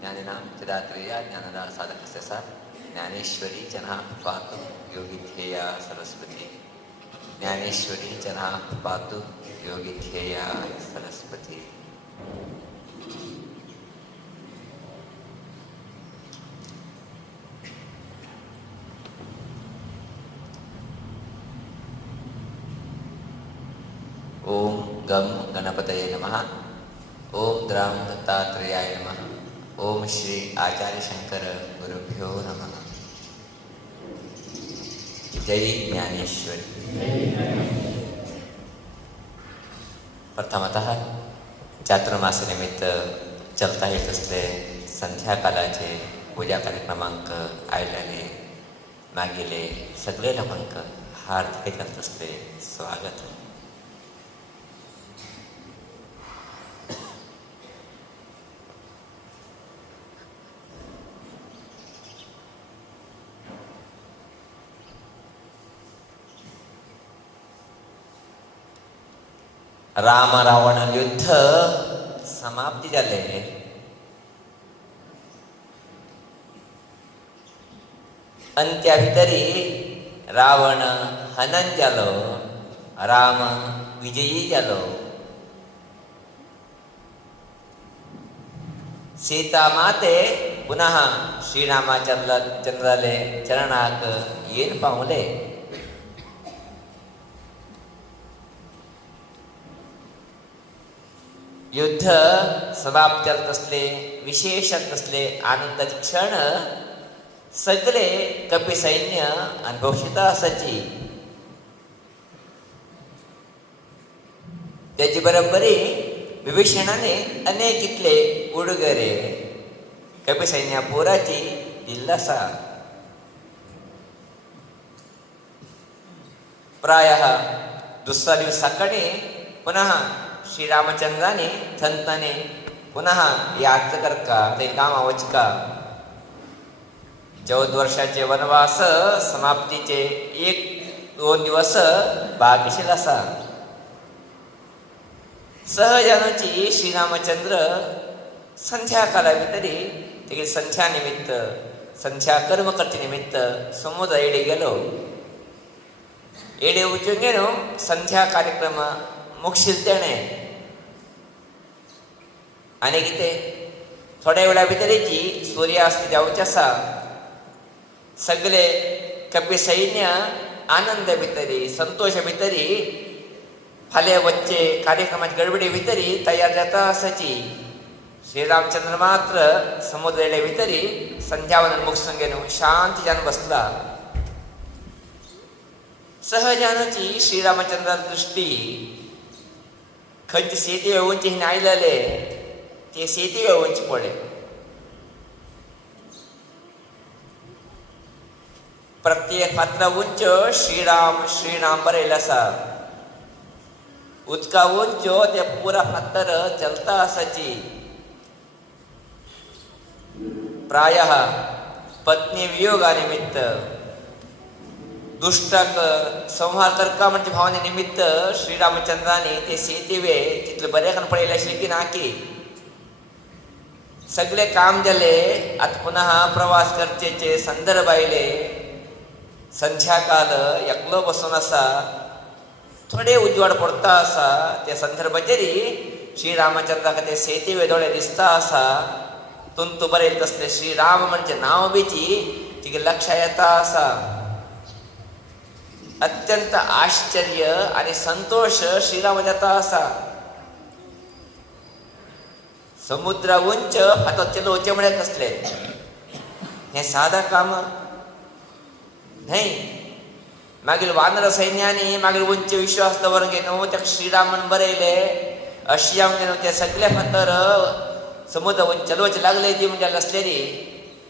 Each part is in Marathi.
ज्ञानिनां चिदात्रेया ज्ञानदा साधकस्य सा ज्ञानेश्वरी जना पातु योगिध्येया सरस्वती ज्ञानेश्वरी जना पातु योगिध्येया सरस्वती. ओम गम गणपतये नमः. ओम द्राम दत्तात्रेयाय नमः. ओम श्री आचार्य शंकर गुरुभ्यो नमः. जय ज्ञानेश्वरी. प्रथमतः चातुर्मास निमित्त चलता येत असले संध्याकाळाचे पूजा कार्यक्रमांक आयल्याने मागीले सगळे लोकांक हार्दिक करत असले स्वागत. राम रावण युद्ध समाप्ती जाले. अंत्या भितरी रावण हनन जालो, राम विजयी जालो. सीता माते पुनः श्रीरामचंद्राले चरणाक येन पावले. युद्ध समाप्त करत असले विशेषत असले आनंदाचे क्षण सगळे कपी सैन्य अनुभवशिता असायची. त्याची बरोबरी विभीषणाने अनेक इतले उडगरे कपी सैन्या पोराची दिल्लासा. प्रायः दुसरा दिवस सकाळी पुन्हा श्रीरामचंद्राने थंताने पुन्हा याद करका ते काम आवचका. 14 वर्षाचे वनवास समाप्तीचे 1-2 दिवस बाकीशील असा. सहजानची श्रीरामचंद्र संध्याकाळा भितरी ते संध्या निमित्त संध्या कर्म करते निमित्त समुद्र येडे गेलो. येडे उचून गेलो संध्या कार्यक्रम मुक्षील तेणे. आणि किते थोड्या वेळा भितरीची सूर्यास्त जावचे आसा. सगळे कपी सैन्य आनंद भितरी संतोष भितरी फाले वच्चे कार्यक्रमाची गडबडी भितरी तयार जाता आसाची. श्रीरामचंद्र मात्र समुद्र येडे भितरी संध्यावंदन मुगसून घेऊन शांत जान बसला. सहजानची श्रीरामचंद्रा दृष्टी खंयची शेती वेवूंची हिने आयलेले ते शेती वेवूंची पडे. प्रत्येक पात्र उंच श्रीराम श्रीराम बरयले आसा. उदका उंच्यो ते पुरा फातर चलता आसाची. प्रायः पत्नी वियोगा निमित्त दुष्टाक संहार करका म्हणजे भावने निमित्त श्रीरामचंद्राने ते सेतुवे तिथले बरेकन पळयले आशिल्ले की ना की सगळे काम जाले. आता पुन्हा प्रवास करचेचे संदर्भ आयले. संध्याकाळ एकलो बसून आसा. थोडे उजवाड पडता आसा. त्या संदर्भाचेरी श्रीरामचंद्राक ते सेतुवे दोळे दिसता आसा. तुंतू बरयले तसले श्रीराम म्हणजे नाव बीची तिगे लक्षात येता आसा. अत्यंत आश्चर्य आणि संतोष श्रीराम जाता असा. समुद्र उंच आता चलोचे म्हणे कसले हे साधा काम नाही. मागील वानर सैन्याने मागील उंच विश्वास दवर घेनो त्या श्रीरामन बरयले अशी घेनो ते सगळे फातर समुद्र उंच चलोचे लागले ती म्हणजे असलेली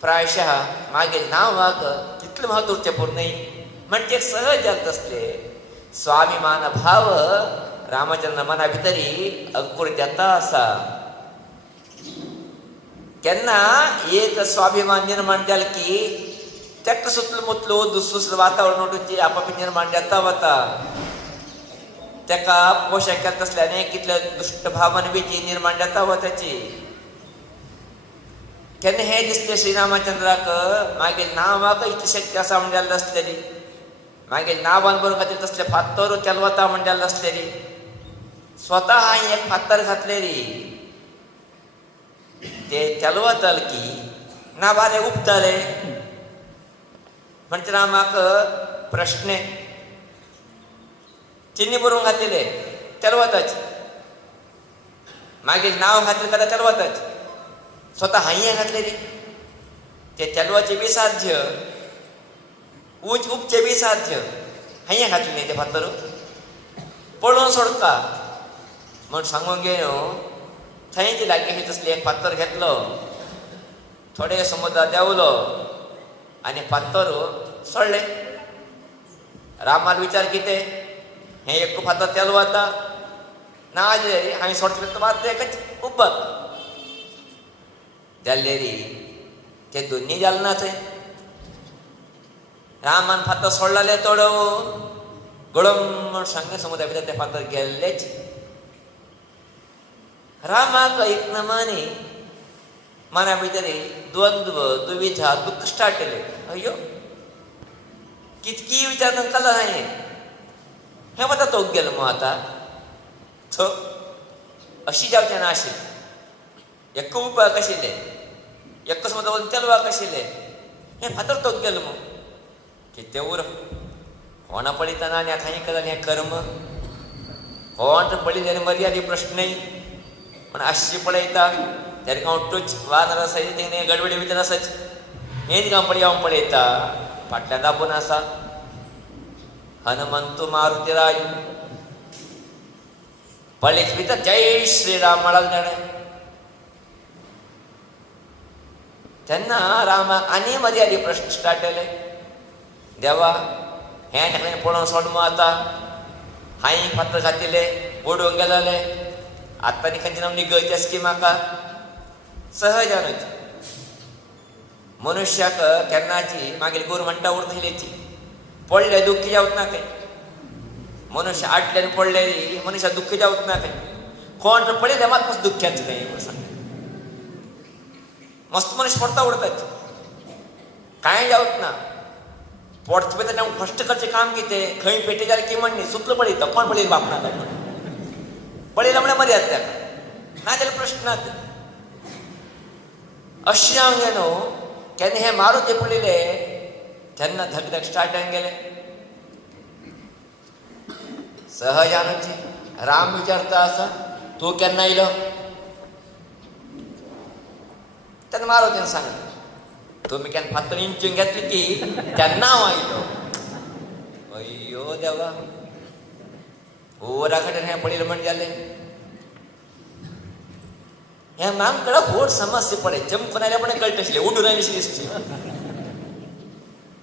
प्रायशः मागील नावाक तितले महत्वपूर्ण नाही. म्हणजे सहज जात असले स्वाभिमान भाव रामचंद्र मना भितरी अंकुर जाता असा. केन्ना एक स्वाभिमान निर्माण जाल की त्याक सुतलो मुतलो दुसरं वातावरण उठूची आपापली निर्माण जाता वता. त्याका पोषक करत असल्याने कितल्या दुष्ट भावन बीची निर्माण जाता वताची. केन्ना हे दिसले श्रीरामचंद्राक मागीर नांवाक इतली शक्ती आसा म्हणलेली आसलेली, मागीर नांवान बरोवंक खातीर तसले फात्तर चलवता म्हणलेली आसलेली. स्वता हांवें एक फात्तर घातलेली, ते चलवतल की ना बारे उपताले. म्हणजे रामाक प्रश्न चिन्नी बरोवंक घातलेले चलवताचे, मागीर नांव घातलें जाल्यार चलवताचे. स्वता हांवें घातलेली, ते चलवाचे बी साध्य, उंच उपचे बी साध्य हांवें घातलेली. ते फातर पळोवन सोडता म्हण सांगूंक गेलो. थंयची लागीं तसली एक फातर घेतलो, थोडे समुद्रात देंवलो आनी फातर सोडले. रामाल विचार कितें, हें एक फातर तेल वता ना हांवें सोडटलें मात एकच उब्बत जाल्ले रे. ते दोनी जालें ना थंय. रामान फातर सोडलेले तोडो गळम म्हण सांगे समुद्रा भितर ते फातर गेल्लेच. रामाक एक नमानी मना भितर द्वंद्व दुविधा दुःख स्टार्ट केले. अय्यो कितकी विचार केला हांवें, हें वता तोक गेलो मग आतां थो अशी जावचें नाशिल्लें. एक उपाक आशिल्लें, एक समजा वचून चलवाक आशिल्लें, हें फातर तोक गेलो मग कितें उर कोणा पळयतना आनी आतां हांवें केलें हें कर्म कोण पळयलें आनी मर्यादी प्रश्नय पण आशी पळयता तेरे उठूच वानर आसाय तेणे गडबडी भितर आसाच हें तिका हांव पळयता. फाटल्यान दाबून आसा हनुमंतू मारुतीराय पळयत भितर जय श्रीराम म्हळाक जाणें. तेन्ना रामाक आनी मर्यादी प्रश्न स्टार्ट केले. देवा हें हांवें पळोवन सोड मो आतां, हांवें फातर घातिल्लें ओडूंक गेलेले, आतां आनी खंयची नामनी गळची आसा की म्हाका. सहजानूच मनुश्याक केन्नाची मागीर गोर म्हणटा उरतलेची पडले दुख्खी जावच ना खंय. मनुश्य आडले आनी पडलेली मनशाक दुख्खी जावच ना खंय. कोण पळयले मात मस्त दुख्याच खंय म्हूण सांगता. मस्त मनुष्य पडता उडताच कांय जावच ना. पडचे भितर हांव फस्ट करचें काम कितें, खंय पेटे जाल्यार की म्हणनी सुतलो पळयता कोण पळयलें बाप नाका म्हणून पळयला म्हळ्यार मर्याद ताका ना जाल्यार प्रश्नात. अशें हांव गेलो केन्ना हें मारुती पळयले तेन्ना धक धक स्टार्ट जावन गेले. सहजानूच राम विचारता आसा तूं केन्ना येयलो, तेन्ना मारुतीन सांगलें तुमी केन्ना फातर इंचून घेतली की तेन्ना हांव आयलो. अय्यो देवा ओरा कडेन हें पळयलें म्हण जालें. हें म्हाका कळप व्हड समस्या पळय चमकून आयल्या पण कळटा आशिल्लें उडून आयली दिसची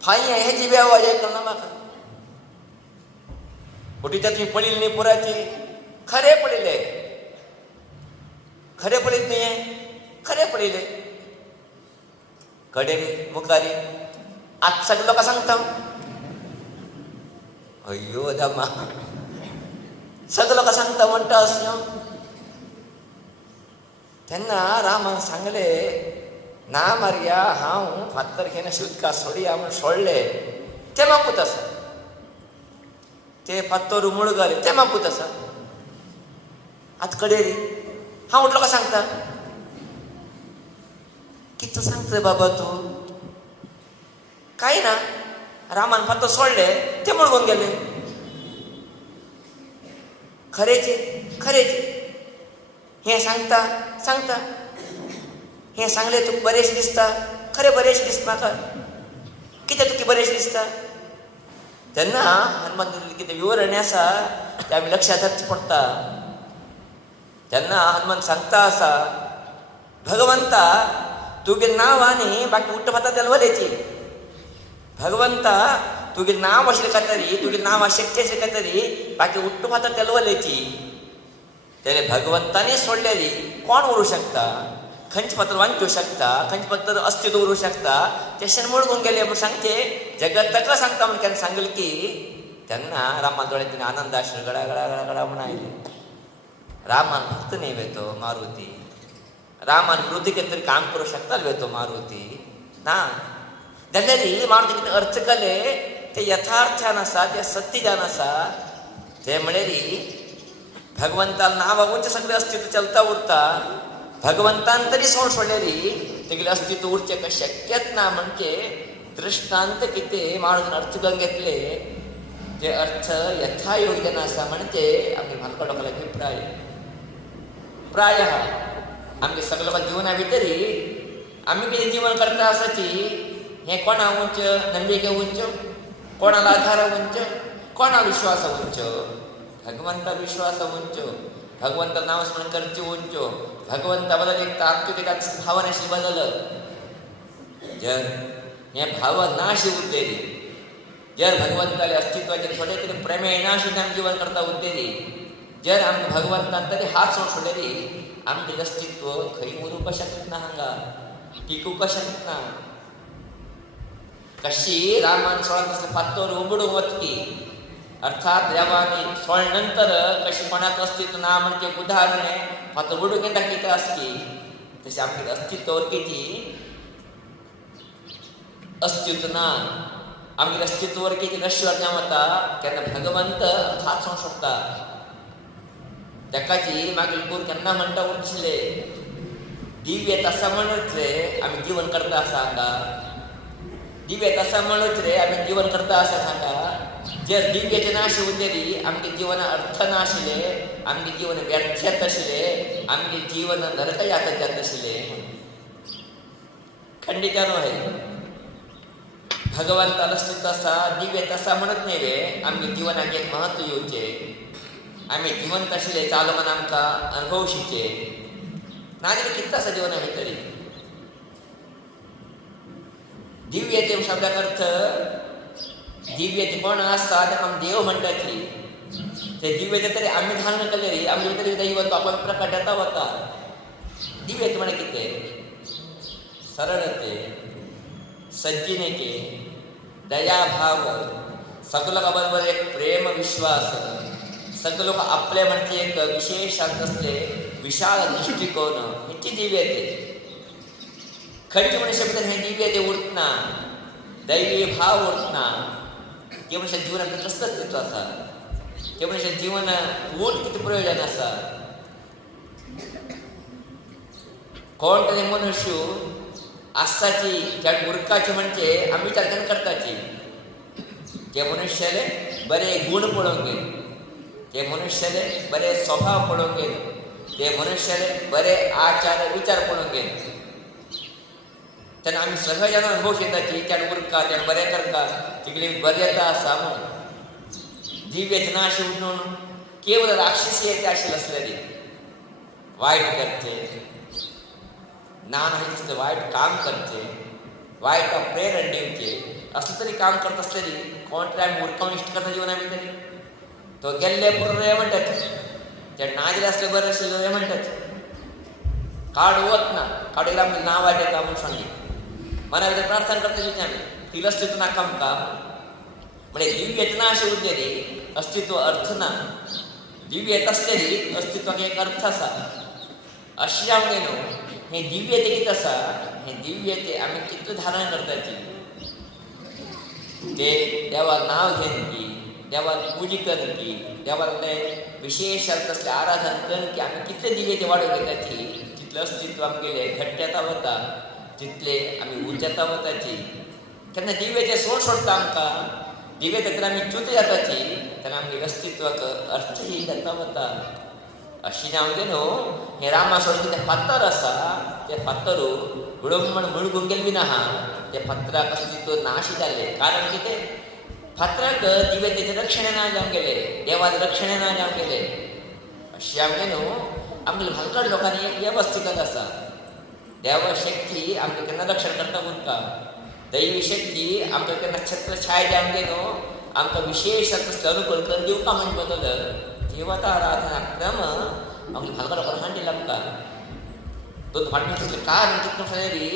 फाय हेजी बी आवाज आयकलो ना म्हाका. उठी त्या तुमी पळयलें न्ही पुराची खरें पळयलें, खरें पळयत न्ही हें खरें पळयलें. कडेन मुखारी आतां सगळे लोकां सांगता अय्यो दामा सगळे लोकां सांगता म्हणटा अशें. तेन्ना रामान सांगलें ना मारया हांव फातर घेवन उदका सोडया म्हूण सोडलें तें म्हाकूच आसा. ते फातर मुळगाले तें म्हाकूच आसा. आतां कडेरी हांव उठलो का सांगता कितें सांगता बाबा तूं. कांय ना रामान फातर सोडलें तें मुळगून गेलें. खरेंची खरेंची हें सांगता सांगता हें सांगलें तुका बरेंशें दिसता खरें बरेंशें दिसता म्हाका. कितें तुका बरेंशें दिसता. तेन्ना हनुमान कितें विवरणी आसा तें आमी लक्षांत घालचें पडटा. तेन्ना हनुमान सांगता आसा भगवंता तुगे नांव आनी बाकी उट्ट फातर तेलवलेची. भगवंता तुगे नांव आशिल्ले खातीर तुगे नांव शक्य आशिल्ले खातीर बाकी उट्ट फातर तेलवलेची. तेणे भगवंतानी सोडलेली कोण उरूं शकता. खंयचे फातर वांचूं शकता, खंयचे फातर अस्तित्व उरूं शकता. तेशें मुळगून गेले म्हूण सांगचें जगत ताका सांगता म्हूण केन्ना सांगलें की तेन्ना रामान दोळे तिणें आनंद आशिल्लो गडा गडा गडा गडा म्हूण आयले. रामान भक्त न्ही तो मारुती रामान विरुद्ध कितें तरी काम करूं शकतालो तो मारुती ना. जाल्यार मारुती कितें अर्थ केले ते यथार्थान आसा, ते सत्यजान आसा. ते म्हळ्यार भगवंता नावागूंचे सगळें अस्तित्व चलता उरता. भगवंतान तरी सोडल्यार तेगेलें अस्तित्व उरचें काय शक्यच ना. म्हणजे दृश्टांत कितें मारुतीन अर्थ करून घेतले जे अर्थ यथायोग्य आसा. म्हणजे आमगे भालका लोकांक अभिप्राय प्रायः आमगे सगळे लोकां जिवना भितरी आमी कितें जीवन करता आसाची हें कोणा उंच नंबिके उंच, कोणाला आधार उंच, कोणा विश्वास उंच. भगवंता विश्वास उंच, भगवंता नाव स्मरण करचे उंच, भगवंता बदल एक तात्विक भावनाशी बदल. जर हे भाव नाशी उरलेली, जर भगवंताले अस्तित्वाचे थोडे तरी प्रमेय नाशी आमी जीवन करता उरलेली, जर आमकां भगवंतान तरी हात सोडलेली आमचें अस्तित्व खंय उरूंक शकना, हांगा टिकूंक शकना. कशी रामान सोळान तसलें फातर उबडूंक वचपी अर्थात देवानी सोळ नंतर कशी कोणाक अस्तित्व ना म्हणजे उदाहरण फातर उबडूंक येता कितें आसकी तशें आमचें अस्तित्व वरकेची अस्तित्व ना. आमचें अस्तित्व वरकेची नश्वर जावन वता केन्ना भगवंत हात सोडूंक शकता. तेकाची मागीर कोण केन्ना म्हणटा उरतले दिव्य तसा म्हणत रे आमी जीवन करता आसा हांगा. दिव्य तसा म्हणत रे आमी जीवन करता आसा हांगा. जर दिव्याचे नाश उरलेली आमगे जीवन अर्थ नाशिले, आमगे जीवन व्यर्थ्यत आशिले, आमगे जीवन नरक यातन जात आशिले. खंडितानो आहे भगवंता अस्तित्व आसा दिव्य तसा म्हणत न्ही रे आमगे जिवनाक एक महत्व येवचें. आमी जिवंत आशिल्ले चालमान आमकां अनुभवशीचे नाजाल्यार कितें आसा जिवना भितरी. दिव्यते शब्दाक अर्थ दिव्यते कोण आसता ताका आमी देव म्हणटाची. ते दिव्यते तरी आमी धारण केले रे आमचे भितर दैवत आपलो प्रकट येता वता. दिव्यते म्हळ्यार कितें सरळते, सज्जनिके, दयाभाव, सगळ्या बरोबर एक प्रेम विश्वास, सगळे लोक आपले म्हणजे एक विशेष असले विशाल दृष्टिकोन हेची दिव्यते. खंयचे मनुष्य भितर हे दिव्यते उरतना, दैवी भाव उरतना ते मनुष्य जिवनात कसलं अस्तित्व आसा, ते मनुष्य जीवन उठ किती प्रयोजन आसा. कोण तरी मनुष्य आसाची त्या उरकाची म्हणजे आमी विचार केन्ना करताची. ते मनुष्याले बरे गुण पळोवंक गेले, ते मनुष्याले बरे स्वभाव पळोवंक गेले, ते मनुष्याले बरे आचार विचार पळोवंक गेले. तेन्ना आमी सहजान अनुभव येताची त्यान उरका त्यान बरें करता तिगली बरेता आसा म्हूण. दिव्यचे नाश म्हणून केवळ राक्षसी आशिल्ले आसलेली वायट करचे ना दिसले वायट काम करचे, वायट प्रेरण दिवचे असले तरी काम करत असलेली कोण तरी आमी उरकावून इश्ट करता जिवना भितर. तो गेल्ले पुर्रे म्हणटात, ते नागरे असले बरे आशिल्ले म्हणटात. काड वत ना काड येयला आमकां नांव वायट येता म्हणून सांगली मना भितर प्रार्थना करता आमी तिला अस्तित्व नाका आमकां. म्हणजे दिव्यत ना अशी उरलेली अस्तित्व अर्थ ना. दिव्यत असलेली अस्तित्वाक एक अर्थ आसा. अशी आमगे न्हू हे दिव्यते कितें आसा, हे दिव्यते आमी कितले धारण करताची. ते देवाक नांव घेवन की, देवाक पुजी करून की, देवाक विशेष असले आराधन करून की आमी कितले दिव्यते वाडोवन घेताची. तितलें अस्तित्व आमगेलें घट्ट येता वता, तितले आमी उंच येता वताची. केन्ना दिव्यते सोडता आमकां, दिव्यते तर आमी च्युत जाताची तेन्ना आमगे अस्तित्वाक अर्थहीन जाता वता. अशी आमगे न्हू हे रामा सोडून कितें फातर आसा ते फातर बुडोंबण मुळगूंक गेले बीन आहा. ते फातराक अस्तित्व नाशी जाले कारण कितें फातराक दिव्यतेचें रक्षण ना जावंक गेले, देवाचें रक्षण ना जावंक गेले. अशी आमगे न्हू आमगे भालकड लोकांनी एक व्यवस्थित आसा. देव शक्ती आमकां केन्ना रक्षण करता उरता. दैवी शक्ती आमकां केन्ना छत्रछाय जावंक न्हू आमकां विशेष तसले अनुकूल करून दिवका म्हणजे बदल देवता आराधना क्रम आमकां भालका लोकांक हांडिल्लो आमकां. दोन फाटण्याचें कारण कितें सांगलेली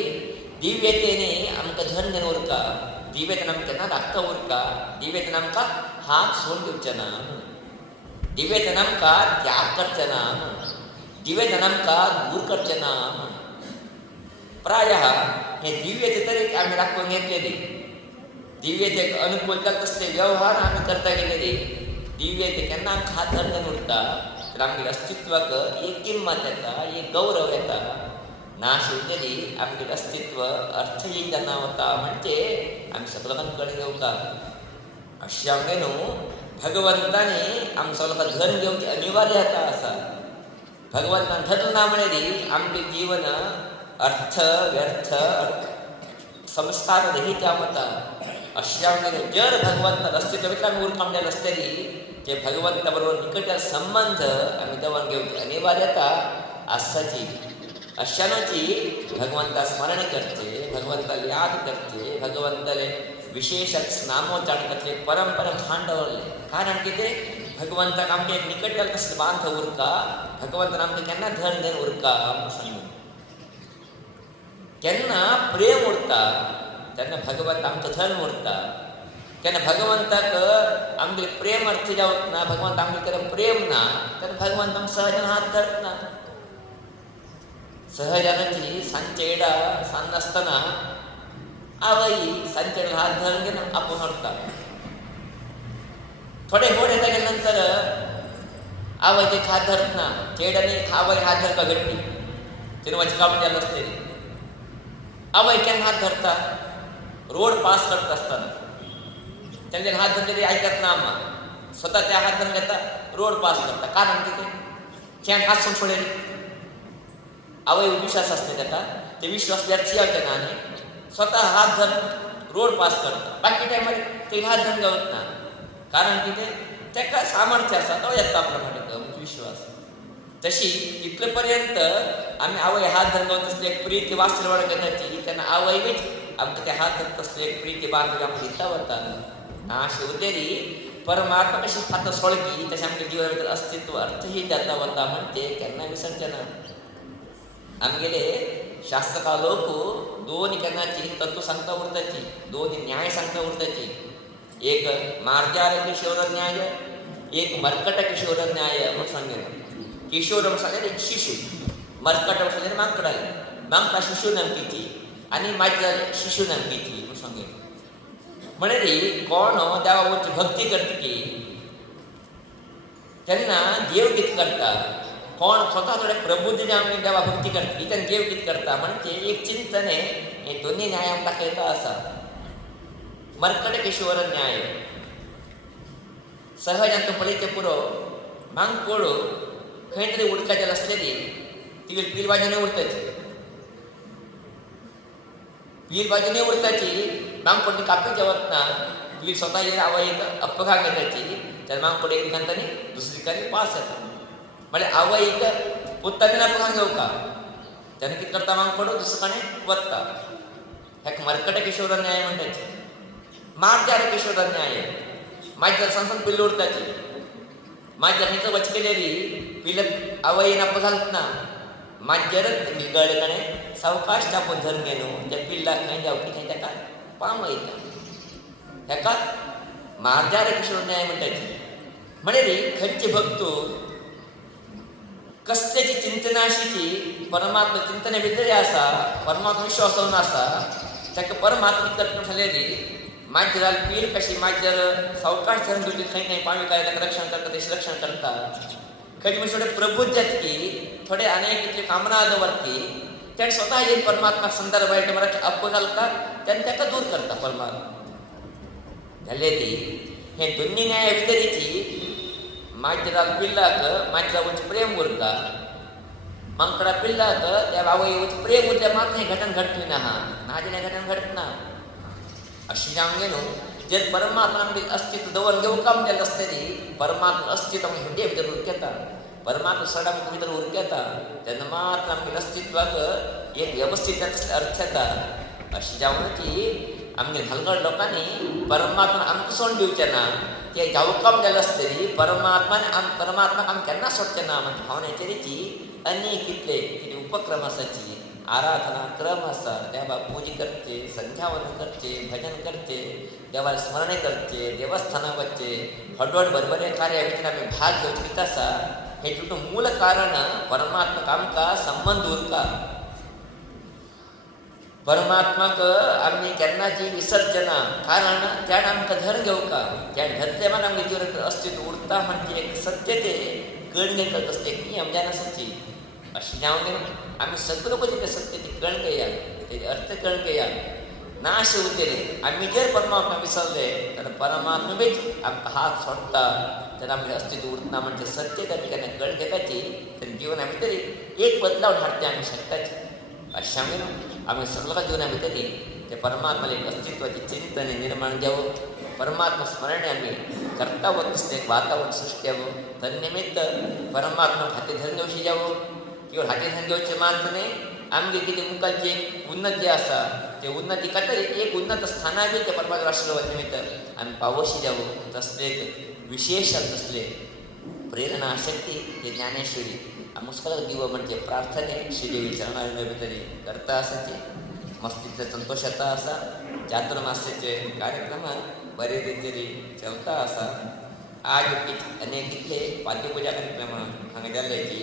दिव्यतेने आमकां धन घेवन उरका, दिव्यतेन आमकां केन्ना धाकटो उरका, दिव्यतेन आमकां हात सोडून दिवचें ना, दिव्यतेन आमकां त्याग करचें ना. दिव्यतेन आमकां दूर करचें ना म्हण. प्रायः हे दिव्यते तरी आमी दाखोवन घेतलेली. दिव्यतेक अनुकूल तसले व्यवहार आमी करता गेलेली. दिव्यते केन्ना आमकां हात धरून उरता तर आमगे अस्तित्वाक एक किंमत येता, एक गौरव येता. नाश उरलेली आमगे अस्तित्व अर्थहीन जावना वता म्हणजे आमी सगळ्यांक कळून घेवका. अशें आमगे न्हू भगवंतानी आमकां सगळ्यांक धरून घेवची अनिवार्यता आसा. भगवंतान धरलें ना म्हणल्यार आमगे जीवन अर्थ व्यर्थ संस्कार रहित वता. अशें आमगे जर भगवंतान अस्तित्व भितर आमी उरपाक जाय आसतली जे भगवंता बरोबर निकट संबंध आमी दवरून घेवची अनिवार्यता आसाची. अशानोची भगवंता स्मरण करते, भगवंताला याद करते, भगवंताले विशेष नामोच्चारण करते, परंपरा खाण दवरले. कारण कितें भगवंताक आमचे एक निकट कसले बांध उरका, भगवंतान आमकां केन्ना धन देन उरका सांगून. केन्ना प्रेम उरता तेन्ना भगवंत आमकां धन उरता. केन्ना भगवंताक आमगे प्रेम अर्थ जावत ना, भगवंत आमगे कडेन प्रेम ना तेन्ना भगवंत आमकां सहजान हात धरना. सहजानाची सांजचे येडा सांज नासतना आवय सांजचे हात धरून घेवन आपूण व्हरता. थोडे व्हड येता गेले नंतर आवय ते हात धरत ना. चेड्यानी आवय हात धरता गट्टी चेडवाची काम जालें आसतली. आवय केन्ना हात धरता रोड पास करता आसतना तेंच्यान हात धरलेली आयकत ना अम्मा. स्वता त्या हात धरून घेता रोड पास करता. कारण कितें चेंड हात सोडून सोडलेली आवय विश्वास आसता ताका. ते विश्वास व्यर्थ जावचे ना आनी स्वता हात धरून रोड पास करता. बाकी टायमार ते हात धरून घेवत ना. कारण कितें ताका सामर्थ्य आसा तो येता आपल्या फाटीक विश्वास. तशी इतले पर्यंत आमी आवय हात धरून घेवन तसली एक प्रीती वासरवड करताची तेन्ना आवय बीच आमकां ते हात धरून तसली एक प्रीती बांद आमकां दिता वता. अशी उरलेली परमात्मा कशी हात सोळकी तशें आमच्या जिवा भितर अस्तित्व अर्थहीन जाता वता म्हणचे केन्ना विसरचे ना. आमगेले शास्त्रकार लोक दोन केन्नाची तत्व सांगता उरताची, दोन न्याय सांगता उरताची. एक मार्जार किशोर न्याय, एक मर्कट किशोर न्याय म्हणून सांगलें. किशोर म्हणून सांगलें एक शिशू, मर्कट म्हणून सांगलें मांकडाले. मांकडा शिशू नमकीची आनी माजर शिशू नमकीची म्हणून सांगलें. म्हणल्यार कोण देवा वरची भक्ती करतकी तेन्ना देव कितें करता, कोण स्वता थोडे प्रबुद्ध आमी देवा भक्ती करता तेन्ना देव कितें करता म्हणजे एक चिंतन हे दोनी न्याय आमकां दाखयता आसा. मर्कट किशोर न्याय सहज तूं पळयते पुरो मांकोड खंय तरी उदकाचेर आसलेली ती पील भाजी उरताची. पील भाजी उरताची मांकोड ती कापीचे वतना पील स्वता येयन आवय एक अपघात घेताची तेन्ना मांकोड एक ठिकाणी दुसरे ठिकाणी पास येता. म्हळ्यार आवय एक उत्तान अपघात घेवका तेन्ना कितें करता मांकोड दुसरे कडेन वता. हेका मर्कट किशोर न्याय म्हणटाची. मार्जार किशोर न्याय माजर सांगून पिल्ल उरताची. माजर न्हिद वच केलेली पिल्ल आवयन अपघात ना. माजरच गळे कडेन सावकाश टापून धरून घेवन त्या पिल्लाक खंय जावकी थंय ताका पाम वयता. हेका मार्जार किशोर न्याय म्हणटाची. म्हळ्यार खंयचे भक्त कसल्याची चिंतनाशीची परमात्मा चिंतने भितर आसा, परमात्मा विश्वासान आसा ताका परमात्मा करता ठरलेली. माजराल पील कशी माजर सावकाश धरून तुजी खंय खंय पाळी काय ताका रक्षण करता तशें रक्षण करता. खंय म्हणजे थोडे प्रबुद्ध की थोडे अनेक कितले कामना दवरती तेणे स्वता येवन परमात्मा संदर्भ वायट मराठी अपघात घालता तेन्ना ताका दूर करता परमात्मा. जालेली हे दोन्ही न्याय भितरीची माजराल पिल्लाक माजरा वच प्रेम उरता, मांकडा पिल्लाक त्या आवय वच प्रेम उरल्या मात हें घटन घडपी ना. नाजन हें घटन घडना. अशी जावंक न्हू जर परमात्मा आमगे अस्तित्व दवरून घेवकाम जालें आसतली परमात्मा अस्तित्व आमगे हृदया भितर उरकेता, परमात्मा सड आमगे भितर उरकेता तेन्ना मात्र आमगे अस्तित्वाक एक वेवस्थीत अर्थ येता. अशी जावनाची आमगे हलगड लोकांनी परमात्मान आमकां सोडून दिवचें ना. ते जावकाम जालें आसतली परमात्मान परमात्माक आमी केन्ना सोडचें ना म्हणजे भावनेचेरीची अनेक कितले उपक्रम आसाची आराधना क्रम आसा. देवा पूजा करचे, संध्यावंदन करचे, भजन करचे, देवाला स्मरण करचे, देवस्थानाक वचचे, हडवड बरबरे कार्या भितर आमी भाग घेवचे कितें आसा हे तुटून मूल कारण परमात्मा आमकां संबंध उरका. परमात्माक आम्ही केन्नाची विसर्जना कारण त्यान आमकां धर घेवका. त्या धरल्यामान आमगे जीवन अस्तित्व उरता म्हणजे एक सत्य ते कळणे करत असते की आमच्या नसची अशी नाव आम्ही सगळं कधी ते सत्य ते कळण घेया ते अर्थ कळण घेया ना असे उरलेले. आम्ही जर परमात्मा विसरले तर परमात्मा बेच आमकां हात सोडटा तर आमचे अस्तित्व उरता म्हणजे सत्य त्या ठिकाणी कळण घेताची तर जीवन आम्ही तरी एक बदलाव हाडते आम्ही शकताची अशा आम्ही सगळं जीवना भितर ते परमात्माला एक अस्तित्वाची चिंतन निर्माण द्यावं. परमात्मा स्मरणे आम्ही करता होत असते वातावरण सृष्टी यावं तन्निमित्त परमात्मा हाती धरून घेवशी जावं. केवळ हाती धरून घेवचे मानत नाही आमगे किती मुखांची उन्नती असा ते उन्नती का तरी एक उन्नत स्थाना बी त्या परमात्मा आशीर्वाद निमित्त आम्ही पावशी जावं. तसले एक विशेष असले प्रेरणा शक्ती हे ज्ञानेश्वरी मुस्कल दिव म्हणजे प्रार्थने श्रीदेवी चरणारी तरी करता असायचे मस्तीचा संतोषता असा चातुर्मास्याचे कार्यक्रम बरे तरी चलता असा. आज अनेक इथले पाद्यपूजा कार्यक्रम हांगा जाल्ल्याची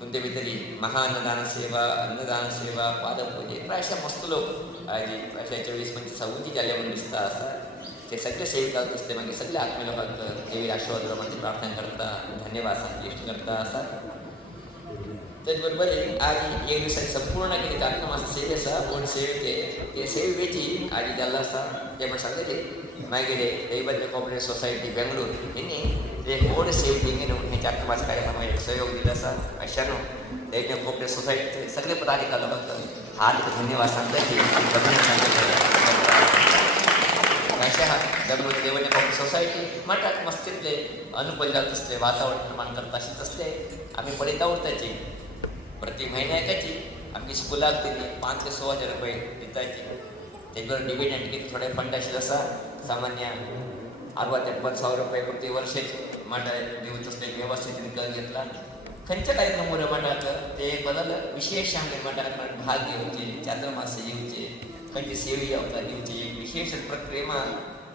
तुमचे भितरी महाअन्नदान सेवा अन्नदान सेवा पादपूजे प्रायशः मस्त लोक आज प्रायशः 24-25 उंची जाल्ले म्हणून दिसता असा. ते सगळे सेविका असते मागीर सगळे आत्मे लोकांक देवी आशीर्वाद म्हणजे प्रार्थना करता धन्यवाद सांगता इष्ट करता असा. त्याचबरोबर आज एक दिवसाची संपूर्ण किती कार्यक्रम असा सेवे आसा पूण सेवेचे ते सेवेची आज जाल्लो आसा ते म्हण सांगलेले मागीर दैवज्ञ कोऑपरेटिव्ह सोसायटी बेंगळूर हेणी ते व्हड सेवे बेगीन हे कार्यक्रमाचा कार्यक्रमाक सहयोग दिलो आसा. अशा न्हू दैवज्ञ कोऑपरेटिव्ह सोसायटीचे सगळे पदाधिकारी लोकांक हार्दिक धन्यवाद सांगताची अशा बेंगळूर दैवज्ञ कोऑपरेटिव्ह सोसायटी मठाक मस्तीतले अनुकूल जात असले वातावरण निर्माण करता अशीच असले आम्ही पळयता उरताची प्रति म्हयन्याकाची आमची स्कुलाक दिली 5 ते 6 हजार रुपये दिताची. तेजवर डिविडंड किती थोडे फंड आशिल्ले आसा सामान्य 60-70 रुपये प्रति वर्षाचे मठ दिवच असले व्यवस्थित निर्णय घेतला. खंयच्या कार्यक्रम उरे मठाक ते बदल विशेष आमगे मठाक भाग घेवचे चातुर्मास्य येवचे खंयची सेवी यावता दिवचे एक विशेष प्रक्रियेमा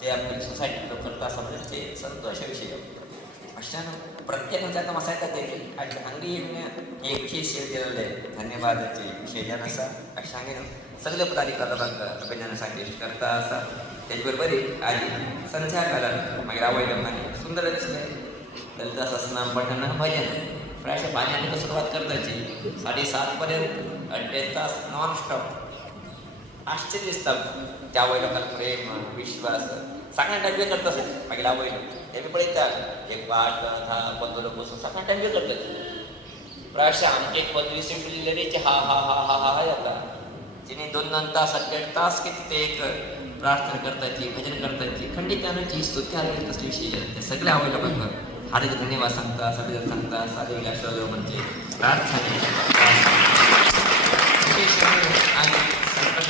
ते आपली सोसायटी करता समजचे संतोष विषय अशा प्रत्येक जाता मसायता ते आणि हांगी एक विशेष सेवे केलेले धन्यवादाचे विषय जाण आसा. अशा हांगे सगळे पदाधिकारी लोकांक अभिनंदन सांगते करता आसा. तेच बरोबर आज संध्या काळात मागीर आवय लोकांनी सुंदर दिसले ललिता सहस्रनाम पठण भजन प्रायशः 5 सुरुवात करताची 7:30 पर्यंत 1.5 तास नॉन स्टॉप. आश्चर्य दिसता त्या आवय लोकांक प्रेम विश्वास सगळ्या टायम करता असेल मागीर आवय हे बी पळयतात एक 8 10 15 लोक बसून सगळ्या टायम करतात. प्रायशः आमचे 15 सीट दिलेले हा हा हा हा हा हा जाता तिने 2 तास 1.5 तास किती ते एक प्रार्थना करताची भजन करताची खंडितांची स्तुती आली तसले विषय ते सगळे आवय लोकांक हार्दिक धन्यवाद सांगता सगळे सांगता सारे आशीर्वाद म्हणजे प्रार्थना आणि संकट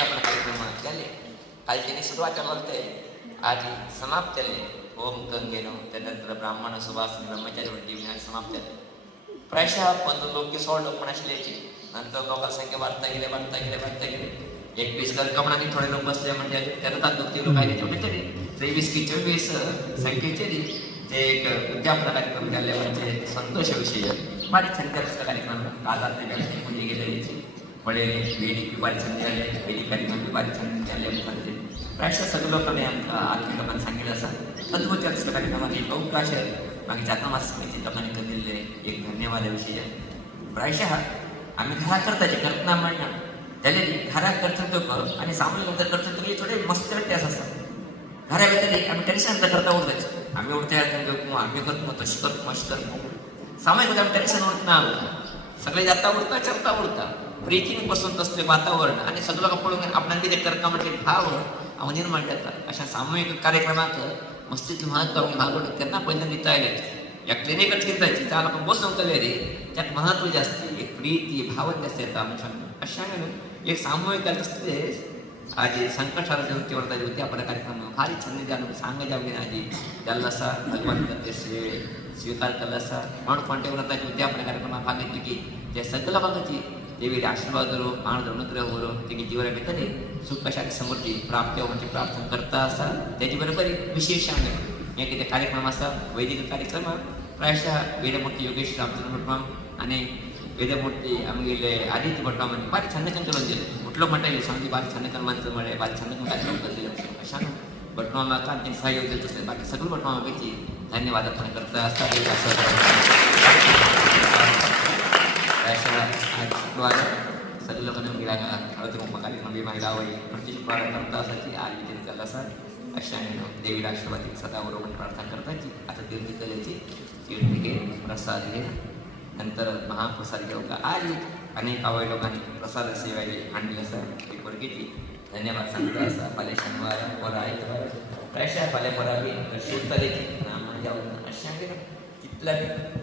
आपण कार्यक्रमात झाले कालच्याने सुरुवात करते आज समाप्त झाले ओम गंगेनो त्यानंतर ब्राह्मण सुवास ब्रह्मचारी जीवनात समाप्त झाले. प्रायशः 15 लोक 16 लोक पण असल्याची नंतर लोकसंख्या वाढता गेले 21 कर्कमणाने थोडे लोक बसले म्हणजे त्याला 2 लोक आहेत तेवढे तरी 23 की 24 संख्येचे ते एक उद्यापना कार्यक्रम झाले म्हणजे संतोष विषय बारीक संख्या कार्यक्रम काल म्हणजे गेले बडे वेदिक बारीक संधी झाले वेदिक कार्यक्रम बारीक संधी झाले प्रायशः सगळे लोकांनी आमकां आत्मीय लोकांनी सांगितलं आसा. अद्भुत कार्यक्रमात एक अवकाश मागीर चातुर्मास समिती लोकांनी दिल्ले एक धन्यवाद विषय प्रायशः आम्ही घरा करताचे करतना म्हणना जाल्यार घरा कर्तव्य आणि सामूहिक कर्तव्य थोडे मस्त व्यत्यास आसा. घरा भितर आमी टेन्शन करता उरताचे आम्ही उरता आम्ही करतो तशी करतो अशी करतो सामूहिक आमी टेन्शन उरतना सगळे जाता उरता चलता उरता प्रितीने बसून तसले वातावरण आणि सगळं पळून आपण कितें करता म्हणजे भाव हांव निर्माण जाता. अशा सामूहिक कार्यक्रमाक मस्तीतलें महत्व आमी भाग केन्ना पयलीं दिता आयले एकट्याने कट घेताची त्या लोकांक बसून केले रे त्याक महत्व जास्त एक प्रीती भावन जास्त येता मनशांक. अशा एक सामूहिक असते आज संकट जयंती वर्धा जयंती आपल्या कार्यक्रम भारी छंद जाणून सांग जावे आजी जाल्लो आसा भगवान ते स्वीकार केल्लो आसा. म्हणून कोणते व्रता जयंती आपल्या कार्यक्रमात भाग घेतली की ते सगळ्या लोकांची देवी आशीर्वाद वरो आनंद अनुग्रह वरो तेगे जीवन भितर सुख शांती समृद्धी प्राप्त म्हणजे प्रार्थना करता आसा. त्याचे बरोबर विशेष हे कितें कार्यक्रम आसा वैदिक कार्यक्रम प्रायशः वेदमूर्ती योगेश रामचंद्र भटमाम आणि वेदमूर्ती आमगेले आदित्य भटमाम बारी छंद छंद चलून दिले कुठलं म्हणता येईल सांगली बारी छंद छंद माणसं मळे बारी छंद कार्यक्रम करले अशानं भटमामाका ते सहयोग देत असते बाकी सगळं भटमामाची धन्यवाद आपण करता असतात प्रायशः आज शुक्रवार सगळं लोकांना मिळाला हळद कुंभ कार्यक्रम बी महिला वय प्रति शुक्रवार करता असायची आज विजय केला असा अशाने देवीला आशीर्वादित सदाबरोबर प्रार्थना करताची आता तीर्थी कलेची तीर्थ घे प्रसाद घे नंतर महाप्रसाद घेऊ का आज अनेक आवय लोकांनी प्रसाद सेवायला आणली असं एक वर्गीची धन्यवाद सांगता असा फाल्या शनिवार वर आयतवार प्रायशः फाल्या परा बी शिवतलेची नाम यावं अशा तिथल्या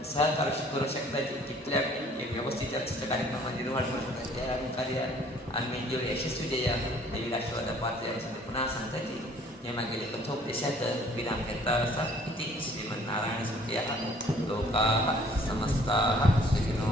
सहकार्य करू शकता तिथल्या एक व्यवस्थित कार्यक्रमामध्ये निर्माण करू शकता त्या कार्य आम्ही जेवढे यशस्वी देया देवी राष्ट्रवाद पात्र पुन्हा सांगता की हे मागील कथोपदेशात विराम घेता असा इति श्रीमन्नारायण सुखिया लोकाः समस्ताः सुखिनो